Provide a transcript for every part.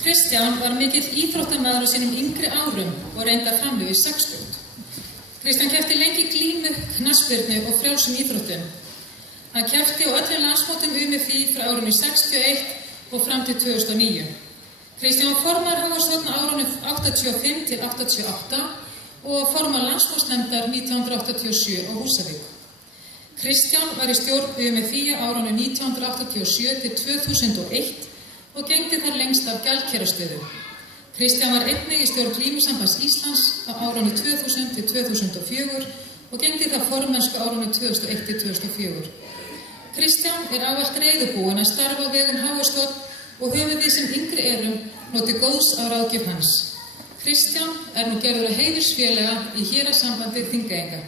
Kristján var mikill íþróttamaður á sínum yngri árum og reyndi að framlifa í 60. Kristján keppti lengi glímu, knattspyrnu og frjálsum íþróttum. Hann keppti á öllum landsmótum UMFÍ frá árinu 61 og fram til 2009. Kristján var formaður Hávarsvogn á árunum 85 til 88 og formaður landsmótsnefndar 1987 á Húsavík. Kristján var í stjórn UMFÍ á árunum 1987 til 2001 og gegndi þar lengst af gjaldkerastöðu. Kristján var einnig í stjórn Glímusambands Íslands á árunum 2000 til 2004 og gegndi þar formennsku á árunum 2001 til 2004. Kristján ávallt reiðubúinn að starfa á vegum Hávarsvogn og höfum við sem yngri erum notið góðs á ráðgjöf hans. Kristján nú gerður að heiðursfélaga í Héraðssambandi Þingeyinga.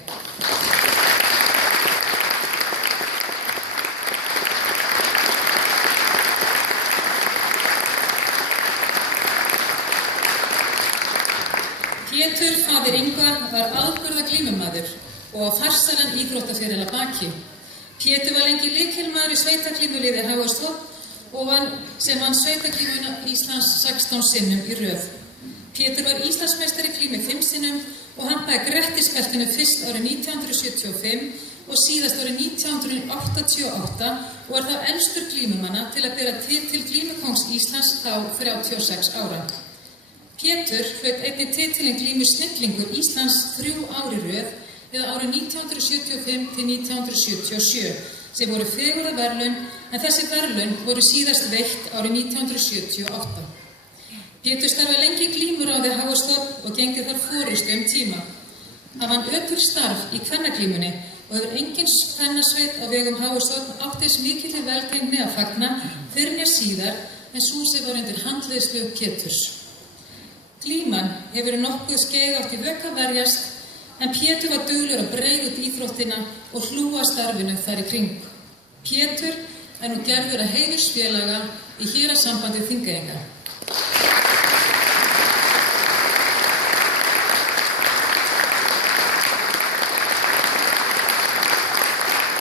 Pétur, faðir Ingvar, var afburða glímumaður og á farsælan íþróttaferil að baki. Pétur var lengi lykilmaður í sveitaglímuliði Hávarsvogn og sem vann sveitaglímuna Íslands 16 sinnum í röð. Pétur var Íslandsmeistari í glímu 5 sinnum og hann bar grettisbeltinu fyrst árið 1975 og síðast árið 1988 og var þá elstur glímumanna til að bera titil glímukongs Íslands þá 36 ára. Pétur hlaut einnig titilinn glímusnillingur Íslands 3 ár í röð eða árið 1975 til 1977 sem voru fegurðarverðlaun en þessi verðlaun voru síðast veitt árið 1978. Pétur starfaði lengi í glímuráði Hávarsvogn og gegndi þar forystu tíma. Hann vann ötul starf í kvennaglímunni og hefur engin kvennasveit á vegum Hávarsvogn átt þess mikilli velgengni að fagna fyrr né síðar en sú sem var undir handleiðslu Péturs. Glíman hefur nokkuð skeið átt í vök að verjast en Pétur var duglegur að breiða út íþróttina og hlúa starfinu þar í kring. Pétur nú gerður að heiðursfélaga í Héraðssambandi Þingeyinga.